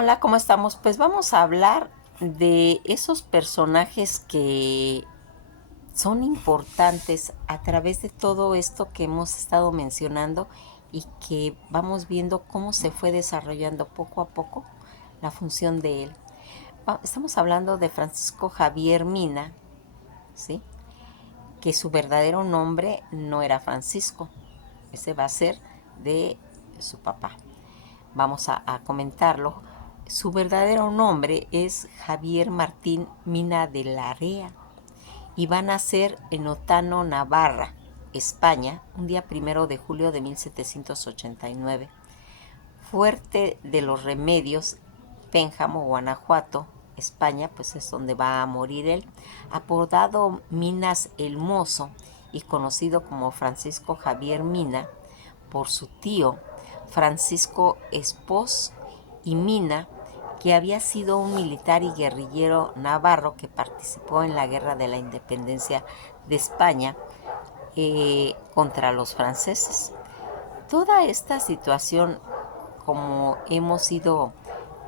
Hola, ¿cómo estamos? Pues vamos a hablar de esos personajes que son importantes a través de todo esto que hemos estado mencionando y que vamos viendo cómo se fue desarrollando poco a poco la función de él. Estamos hablando de Francisco Javier Mina, ¿sí? Que su verdadero nombre no era Francisco, ese va a ser de su papá. Vamos a comentarlo. Su verdadero nombre es Javier Martín Mina de Larrea y va a nacer en Otano, Navarra, España, un día 1 de julio de 1789. Fuerte de los Remedios, Pénjamo, Guanajuato, España, pues es donde va a morir él, apodado Minas el Mozo y conocido como Francisco Javier Mina por su tío Francisco Espós y Mina, que había sido un militar y guerrillero navarro que participó en la Guerra de la Independencia de España contra los franceses. Toda esta situación, como hemos ido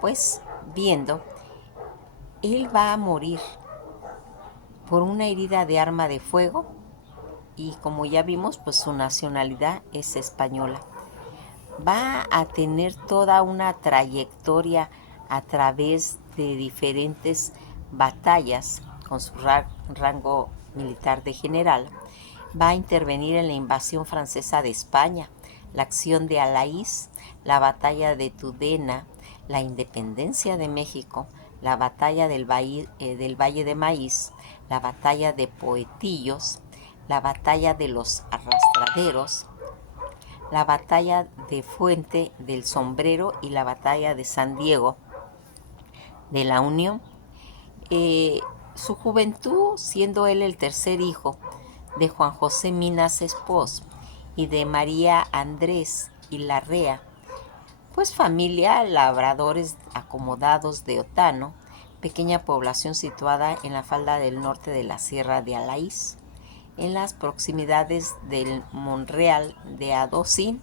pues viendo, él va a morir por una herida de arma de fuego y como ya vimos, pues su nacionalidad es española. Va a tener toda una trayectoria a través de diferentes batallas con su rango militar de general. Va a intervenir en la invasión francesa de España, la acción de Alaís, la batalla de Tudela, la independencia de México, la batalla del Valle de Maíz, la batalla de Poetillos, la batalla de los Arrastraderos, la batalla de Fuente del Sombrero y la batalla de San Diego de la Unión. Su juventud, siendo él el tercer hijo de Juan José Minas Espós y de María Andrés y Larrea, pues familia labradores acomodados de Otano, pequeña población situada en la falda del norte de la Sierra de Alaís, en las proximidades del Monreal de Adosín.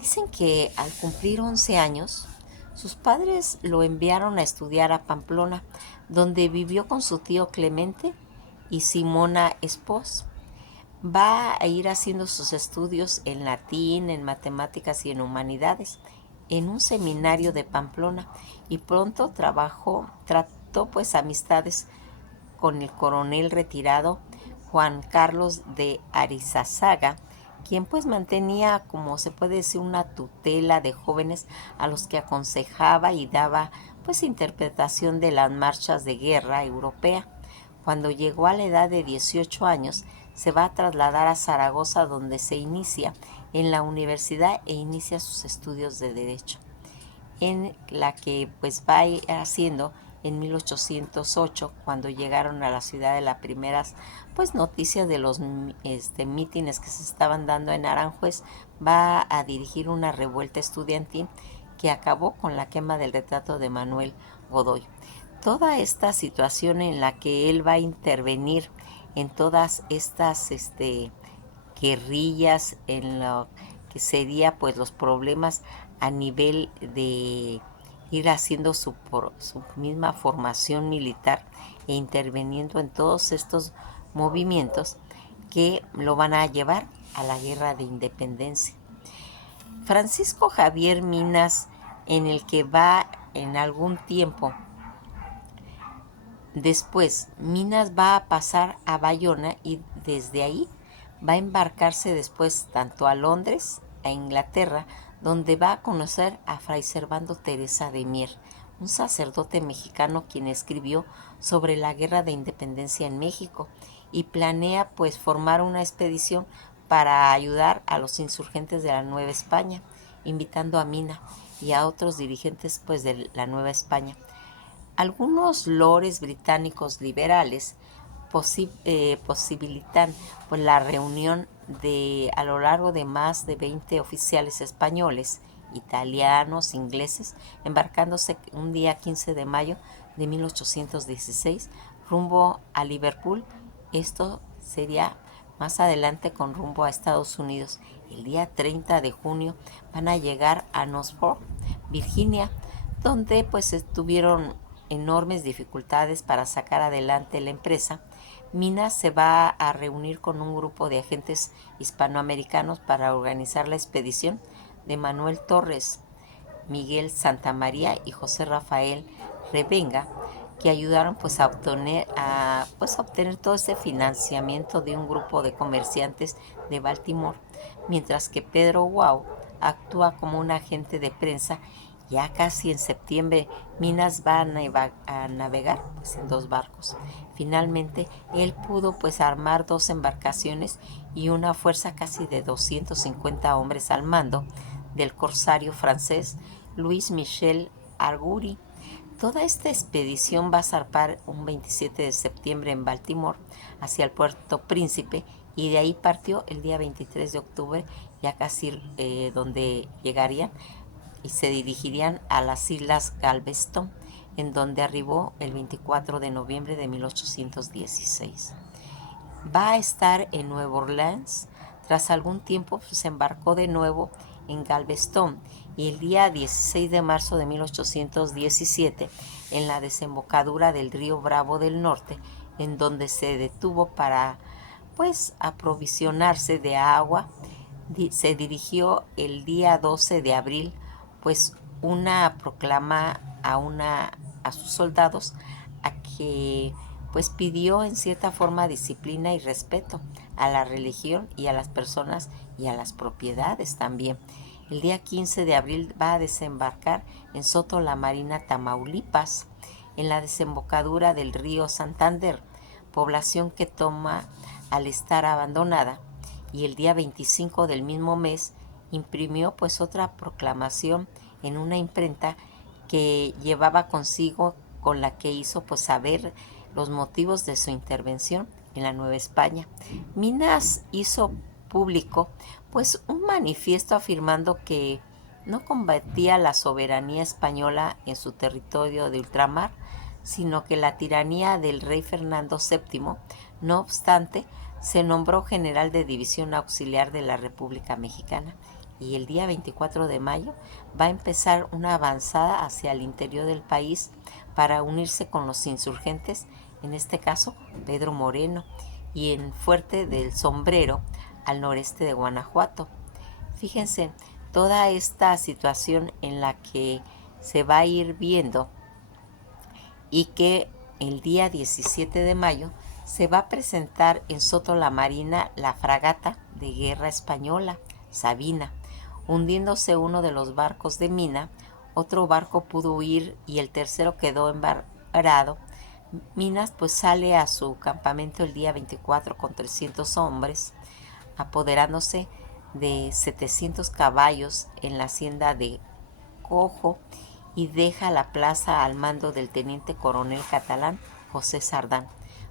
Dicen que al cumplir 11 años, sus padres lo enviaron a estudiar a Pamplona, donde vivió con su tío Clemente y Simona Espós. Va a ir haciendo sus estudios en latín, en matemáticas y en humanidades en un seminario de Pamplona y pronto trató pues amistades con el coronel retirado Juan Carlos de Arizazaga, quien pues mantenía, como se puede decir, una tutela de jóvenes a los que aconsejaba y daba pues interpretación de las marchas de guerra europea. Cuando llegó a la edad de 18 años, se va a trasladar a Zaragoza, donde se inicia en la universidad e inicia sus estudios de Derecho, en la que pues va haciendo en 1808, cuando llegaron a la ciudad de las primeras pues noticias de los mítines que se estaban dando en Aranjuez. Va a dirigir una revuelta estudiantil que acabó con la quema del retrato de Manuel Godoy. Toda esta situación en la que él va a intervenir en todas estas guerrillas, en lo que sería pues los problemas a nivel de ir haciendo su misma formación militar e interviniendo en todos estos movimientos que lo van a llevar a la guerra de independencia. Francisco Javier Minas, en el que va en algún tiempo después, Minas va a pasar a Bayona y desde ahí va a embarcarse después tanto a Londres, a Inglaterra, donde va a conocer a Fray Servando Teresa de Mier, un sacerdote mexicano quien escribió sobre la guerra de independencia en México y planea pues formar una expedición para ayudar a los insurgentes de la Nueva España, invitando a Mina y a otros dirigentes pues de la Nueva España. Algunos lores británicos liberales posibilitan pues, la reunión de a lo largo de más de 20 oficiales españoles, italianos, ingleses, embarcándose un día 15 de mayo de 1816 rumbo a Liverpool. Esto sería más adelante con rumbo a Estados Unidos. El día 30 de junio van a llegar a Norfolk, Virginia, donde pues tuvieron enormes dificultades para sacar adelante la empresa. Minas se va a reunir con un grupo de agentes hispanoamericanos para organizar la expedición de Manuel Torres, Miguel Santamaría y José Rafael Revenga, que ayudaron pues a obtener todo ese financiamiento de un grupo de comerciantes de Baltimore, mientras que Pedro Wow actúa como un agente de prensa. Ya casi en septiembre, Minas va a navegar pues, en 2 barcos. Finalmente, él pudo pues armar 2 embarcaciones y una fuerza casi de 250 hombres al mando del corsario francés Louis Michel Argoury. Toda esta expedición va a zarpar un 27 de septiembre en Baltimore hacia el Puerto Príncipe, y de ahí partió el día 23 de octubre, ya casi donde llegarían y se dirigirían a las Islas Galveston, en donde arribó el 24 de noviembre de 1816. Va a estar en Nueva Orleans. Tras algún tiempo se embarcó de nuevo en Galveston, y el día 16 de marzo de 1817, en la desembocadura del río Bravo del Norte, en donde se detuvo para pues aprovisionarse de agua, se dirigió el día 12 de abril pues una proclama a sus soldados a que pues pidió en cierta forma disciplina y respeto a la religión y a las personas y a las propiedades también. El día 15 de abril va a desembarcar en Soto la Marina, Tamaulipas, en la desembocadura del río Santander, población que toma al estar abandonada, y el día 25 del mismo mes imprimió pues otra proclamación en una imprenta que llevaba consigo, con la que hizo pues saber los motivos de su intervención en la Nueva España. Minas hizo público pues un manifiesto afirmando que no combatía la soberanía española en su territorio de ultramar, sino que la tiranía del rey Fernando VII. No obstante, se nombró general de división auxiliar de la República Mexicana, y el día 24 de mayo va a empezar una avanzada hacia el interior del país para unirse con los insurgentes, en este caso Pedro Moreno, y en Fuerte del Sombrero, al noreste de Guanajuato. Fíjense, toda esta situación en la que se va a ir viendo, y que el día 17 de mayo se va a presentar en Soto la Marina la fragata de guerra española, Sabina. Hundiéndose uno de los barcos de Mina, otro barco pudo huir y el tercero quedó embarcado. Minas pues sale a su campamento el día 24 con 300 hombres, apoderándose de 700 caballos en la hacienda de Cojo, y deja la plaza al mando del teniente coronel catalán José Sardán.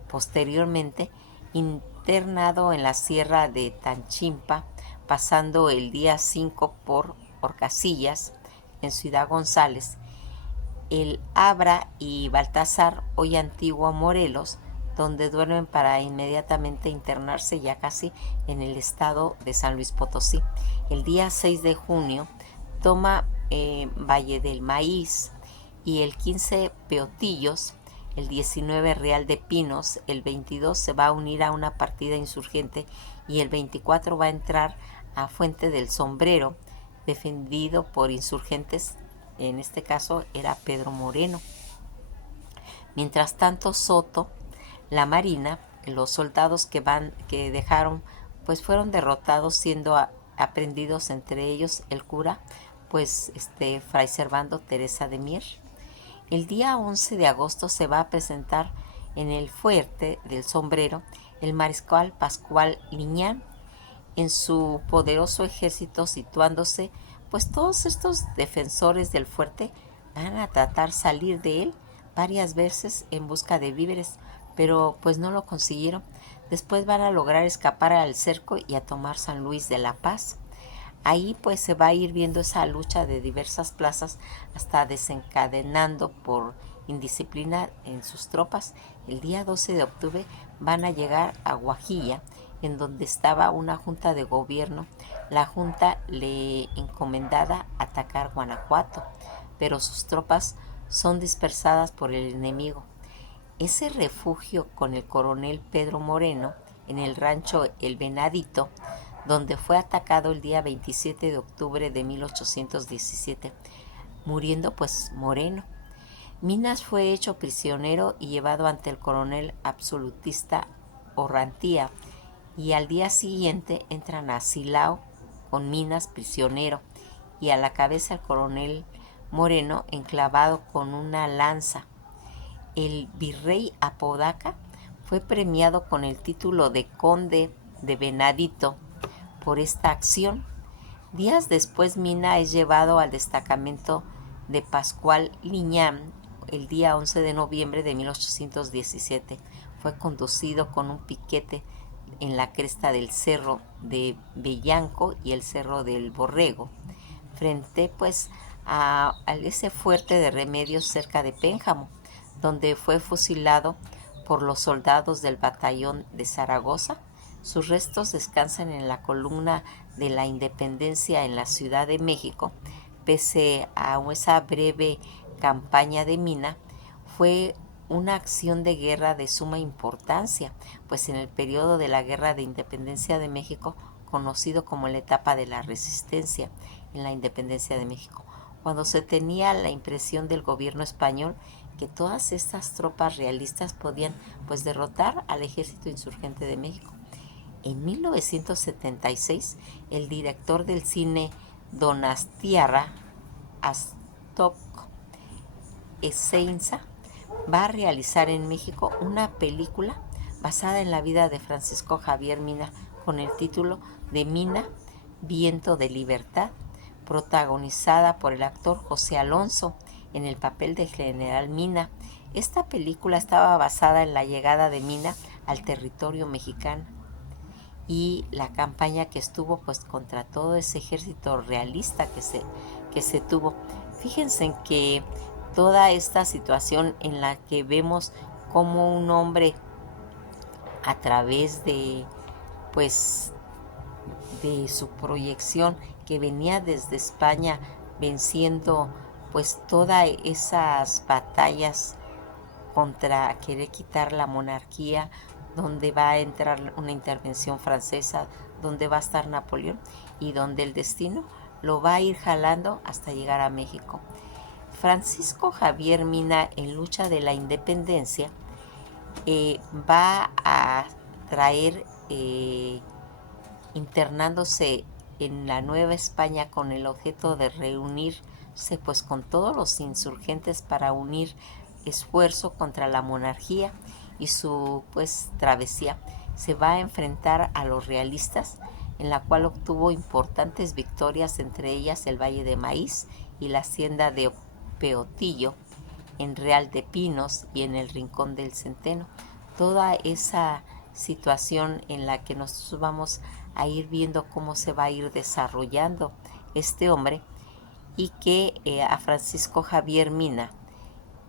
Posteriormente, internado en la sierra de Tanchimpa, pasando el día 5 por Horcasillas, en Ciudad González, el Abra y Baltasar, hoy antiguo Morelos, donde duermen para inmediatamente internarse ya casi en el estado de San Luis Potosí. El día 6 de junio toma Valle del Maíz, y el 15 Peotillos, el 19 Real de Pinos, el 22 se va a unir a una partida insurgente, y el 24 va a entrar a Fuente del Sombrero, defendido por insurgentes. En este caso era Pedro Moreno. Mientras tanto, Soto, la Marina, los soldados que dejaron, pues fueron derrotados, siendo aprendidos, entre ellos el cura, pues Fray Servando Teresa de Mier. El día 11 de agosto se va a presentar en el Fuerte del Sombrero el mariscal Pascual Liñán, en su poderoso ejército, situándose, pues todos estos defensores del fuerte van a tratar salir de él varias veces en busca de víveres, pero pues no lo consiguieron. Después van a lograr escapar al cerco y a tomar San Luis de la Paz. Ahí pues se va a ir viendo esa lucha de diversas plazas, hasta desencadenando por indisciplina en sus tropas. El día 12 de octubre van a llegar a Guajilla, en donde estaba una junta de gobierno. La junta le encomendada atacar Guanajuato, pero sus tropas son dispersadas por el enemigo. Ese refugio con el coronel Pedro Moreno en el rancho El Venadito, donde fue atacado el día 27 de octubre de 1817, muriendo pues Moreno. Minas fue hecho prisionero y llevado ante el coronel absolutista Orrantía, y al día siguiente entran a Silao con Minas prisionero y a la cabeza el coronel Moreno enclavado con una lanza. El virrey Apodaca fue premiado con el título de conde de Venadito por esta acción. Días después, Mina es llevado al destacamento de Pascual Liñán el día 11 de noviembre de 1817. Fue conducido con un piquete en la cresta del Cerro de Bellanco y el Cerro del Borrego, frente pues a ese fuerte de Remedios cerca de Pénjamo, donde fue fusilado por los soldados del batallón de Zaragoza. Sus restos descansan en la columna de la Independencia en la Ciudad de México. Pese a esa breve campaña de Mina, fue una acción de guerra de suma importancia, pues en el periodo de la Guerra de Independencia de México, conocido como la etapa de la resistencia en la independencia de México, cuando se tenía la impresión del gobierno español que todas estas tropas realistas podían pues derrotar al ejército insurgente de México. En 1976, el director del cine Donastiarra Astok Ezeiza va a realizar en México una película basada en la vida de Francisco Javier Mina con el título de Mina, Viento de Libertad, protagonizada por el actor José Alonso en el papel de General Mina. Esta película estaba basada en la llegada de Mina al territorio mexicano y la campaña que estuvo pues contra todo ese ejército realista que se tuvo. Fíjense en que toda esta situación en la que vemos como un hombre a través de pues de su proyección que venía desde España venciendo pues todas esas batallas contra querer quitar la monarquía, donde va a entrar una intervención francesa, donde va a estar Napoleón y donde el destino lo va a ir jalando hasta llegar a México. Francisco Javier Mina, en lucha de la independencia, va a traer internándose en la Nueva España con el objeto de reunirse pues con todos los insurgentes para unir esfuerzo contra la monarquía y su pues travesía. Se va a enfrentar a los realistas, en la cual obtuvo importantes victorias, entre ellas el Valle de Maíz y la hacienda de Peotillo, en Real de Pinos y en el Rincón del Centeno. Toda esa situación en la que nosotros vamos a ir viendo cómo se va a ir desarrollando este hombre, y que a Francisco Javier Mina,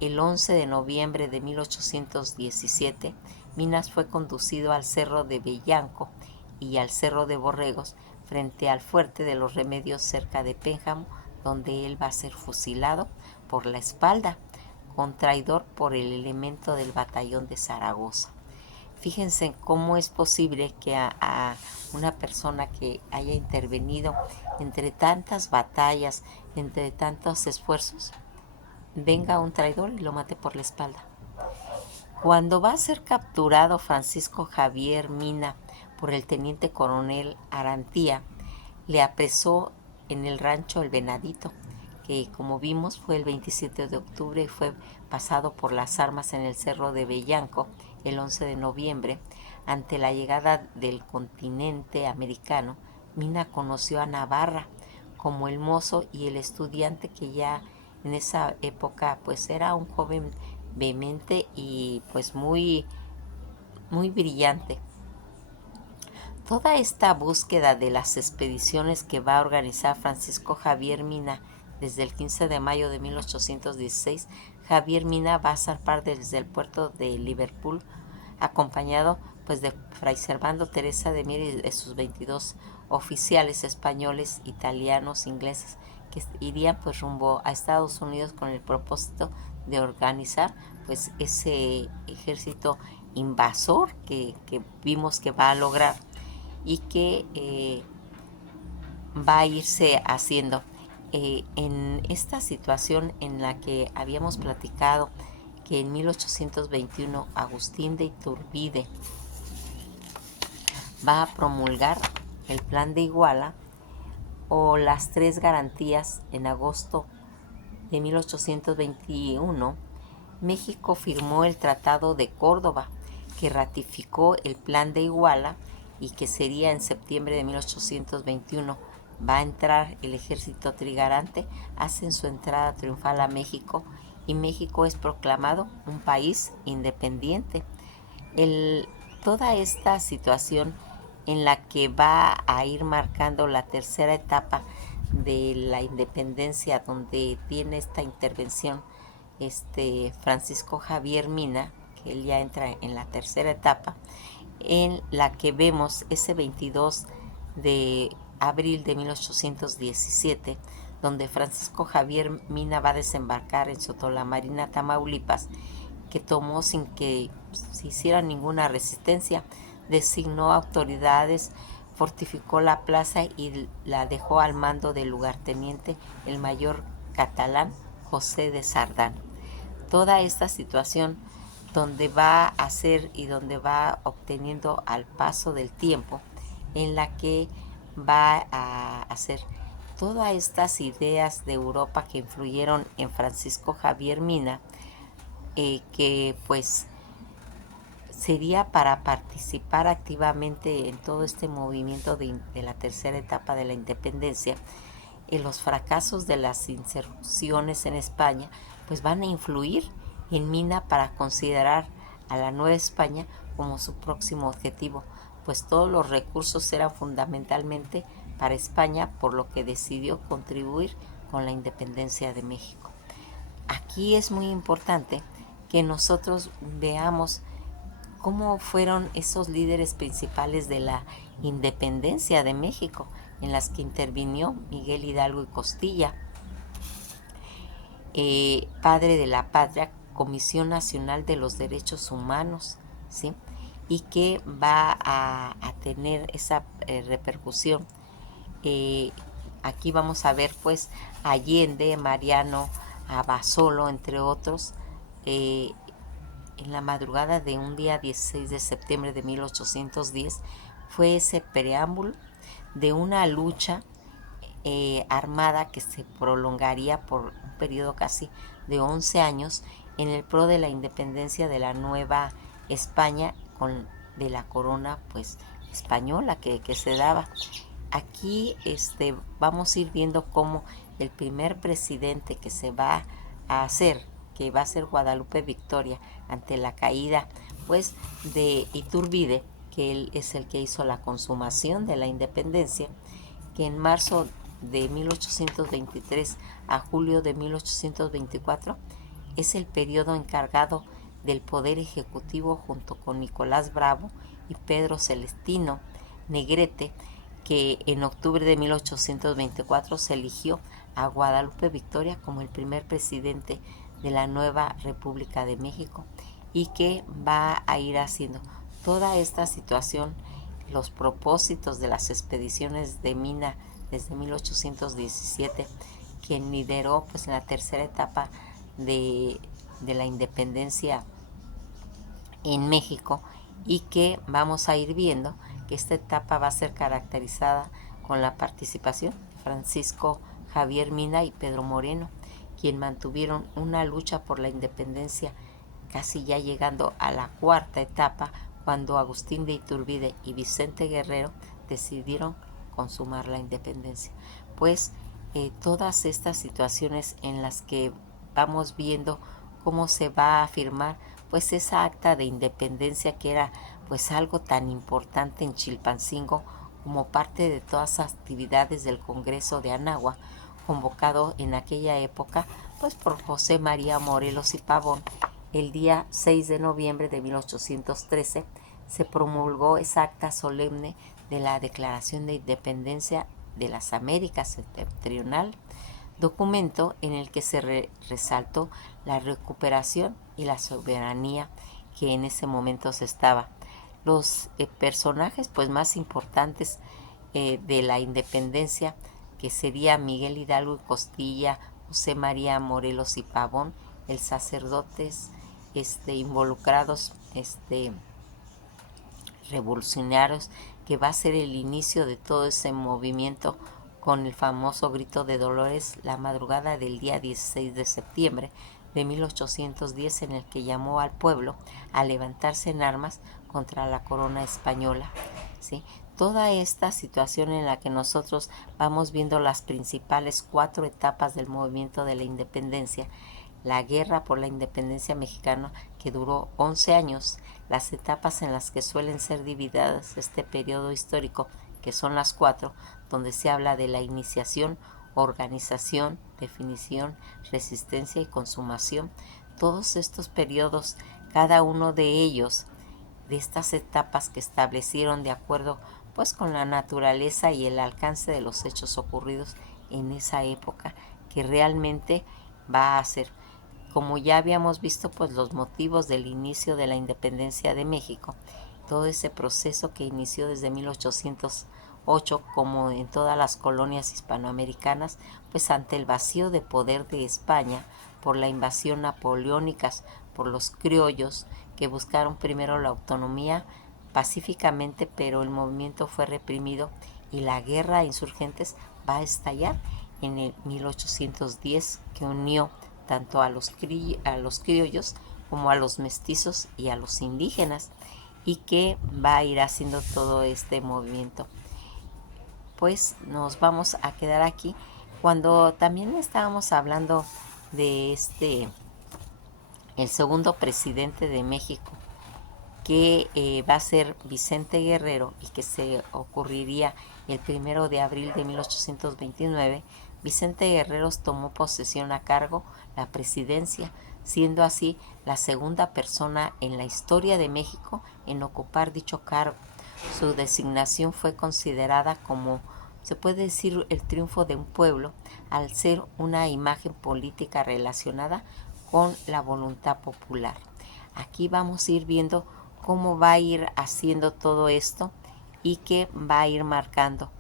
el 11 de noviembre de 1817, Minas fue conducido al Cerro de Bellanco y al Cerro de Borregos, frente al fuerte de los Remedios cerca de Pénjamo, donde él va a ser fusilado por la espalda, con traidor por el elemento del batallón de Zaragoza. Fíjense cómo es posible que a una persona que haya intervenido entre tantas batallas, entre tantos esfuerzos, venga un traidor y lo mate por la espalda. Cuando va a ser capturado Francisco Javier Mina por el teniente coronel Arantía, le apresó en el rancho El Venadito, que como vimos fue el 27 de octubre y fue pasado por las armas en el Cerro de Bellanco el 11 de noviembre. Ante la llegada del continente americano, Mina conoció a Navarra como el mozo y el estudiante que ya en esa época pues era un joven vehemente y pues muy brillante. Toda esta búsqueda de las expediciones que va a organizar Francisco Javier Mina desde el 15 de mayo de 1816, Javier Mina va a zarpar desde el puerto de Liverpool, acompañado pues de Fray Servando Teresa de Mier y de sus 22 oficiales españoles, italianos, ingleses, que irían pues rumbo a Estados Unidos con el propósito de organizar pues ese ejército invasor que vimos que va a lograr y que va a irse haciendo. En esta situación en la que habíamos platicado que en 1821 Agustín de Iturbide va a promulgar el Plan de Iguala o las tres garantías en agosto de 1821, México firmó el Tratado de Córdoba, que ratificó el Plan de Iguala y que sería en septiembre de 1821. Va a entrar el ejército trigarante, hacen su entrada triunfal a México y México es proclamado un país independiente. Toda esta situación en la que va a ir marcando la tercera etapa de la independencia, donde tiene esta intervención Francisco Javier Mina, que él ya entra en la tercera etapa, en la que vemos ese 22 de abril de 1817, donde Francisco Javier Mina va a desembarcar en Sotolamarina, Tamaulipas, que tomó sin que se hiciera ninguna resistencia, designó autoridades, fortificó la plaza y la dejó al mando del lugarteniente, el mayor catalán José de Sardán. Toda esta situación donde va a ser y donde va obteniendo al paso del tiempo, en la que va a hacer todas estas ideas de Europa que influyeron en Francisco Javier Mina, que pues sería para participar activamente en todo este movimiento de la tercera etapa de la independencia. Los fracasos de las insurrecciones en España pues van a influir en Mina para considerar a la Nueva España como su próximo objetivo, pues todos los recursos eran fundamentalmente para España, por lo que decidió contribuir con la independencia de México. Aquí es muy importante que nosotros veamos cómo fueron esos líderes principales de la independencia de México, en las que intervinió Miguel Hidalgo y Costilla, padre de la patria, Comisión Nacional de los Derechos Humanos, ¿sí? Y que va a tener esa repercusión. Aquí vamos a ver pues Allende, Mariano Abasolo, entre otros, en la madrugada de un día 16 de septiembre de 1810, fue ese preámbulo de una lucha armada que se prolongaría por un periodo casi de 11 años en el pro de la independencia de la Nueva España, de la corona pues española que se daba. Aquí vamos a ir viendo cómo el primer presidente que se va a hacer, que va a ser Guadalupe Victoria, ante la caída pues de Iturbide, que él es el que hizo la consumación de la independencia, que en marzo de 1823 a julio de 1824 es el periodo encargado del Poder Ejecutivo, junto con Nicolás Bravo y Pedro Celestino Negrete, que en octubre de 1824 se eligió a Guadalupe Victoria como el primer presidente de la nueva República de México, y que va a ir haciendo toda esta situación, los propósitos de las expediciones de Mina desde 1817, quien lideró pues en la tercera etapa de la independencia en México, y que vamos a ir viendo que esta etapa va a ser caracterizada con la participación de Francisco Javier Mina y Pedro Moreno, quien mantuvieron una lucha por la independencia, casi ya llegando a la cuarta etapa, cuando Agustín de Iturbide y Vicente Guerrero decidieron consumar la independencia. Pues todas estas situaciones en las que vamos viendo cómo se va a afirmar pues esa acta de independencia, que era pues algo tan importante en Chilpancingo como parte de todas las actividades del Congreso de Anáhuac, convocado en aquella época pues por José María Morelos y Pavón. El día 6 de noviembre de 1813 se promulgó esa acta solemne de la Declaración de Independencia de las Américas Septentrional, documento en el que se resaltó la recuperación y la soberanía que en ese momento se estaba. Los personajes pues más importantes de la independencia, que sería Miguel Hidalgo y Costilla, José María Morelos y Pavón, el sacerdotes involucrados revolucionarios, que va a ser el inicio de todo ese movimiento con el famoso grito de Dolores la madrugada del día 16 de septiembre de 1810, en el que llamó al pueblo a levantarse en armas contra la corona española. ¿Sí? Toda esta situación en la que nosotros vamos viendo las principales 4 etapas del movimiento de la independencia: la guerra por la independencia mexicana, que duró 11 años, las etapas en las que suelen ser divididas este periodo histórico, que son las 4, donde se habla de la iniciación, organización, definición, resistencia y consumación. Todos estos periodos, cada uno de ellos, de estas etapas que establecieron de acuerdo pues con la naturaleza y el alcance de los hechos ocurridos en esa época, que realmente va a ser, como ya habíamos visto, pues los motivos del inicio de la independencia de México, todo ese proceso que inició desde 1808, como en todas las colonias hispanoamericanas, pues ante el vacío de poder de España por la invasión napoleónica, por los criollos que buscaron primero la autonomía pacíficamente, pero el movimiento fue reprimido y la guerra a insurgentes va a estallar en el 1810, que unió tanto a los criollos como a los mestizos y a los indígenas, y que va a ir haciendo todo este movimiento. Pues nos vamos a quedar aquí. Cuando también estábamos hablando de el segundo presidente de México, que va a ser Vicente Guerrero, y que se ocurriría el 1 de abril de 1829, Vicente Guerrero tomó posesión a cargo la presidencia, siendo así la segunda persona en la historia de México en ocupar dicho cargo. Su designación fue considerada como, se puede decir, el triunfo de un pueblo, al ser una imagen política relacionada con la voluntad popular. Aquí vamos a ir viendo cómo va a ir haciendo todo esto, y que va a ir marcando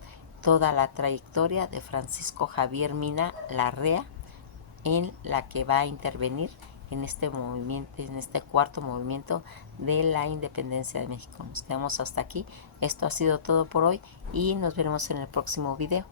toda la trayectoria de Francisco Javier Mina Larrea, en la que va a intervenir en este movimiento, en este cuarto movimiento de la independencia de México. Nos quedamos hasta aquí. Esto ha sido todo por hoy y nos veremos en el próximo video.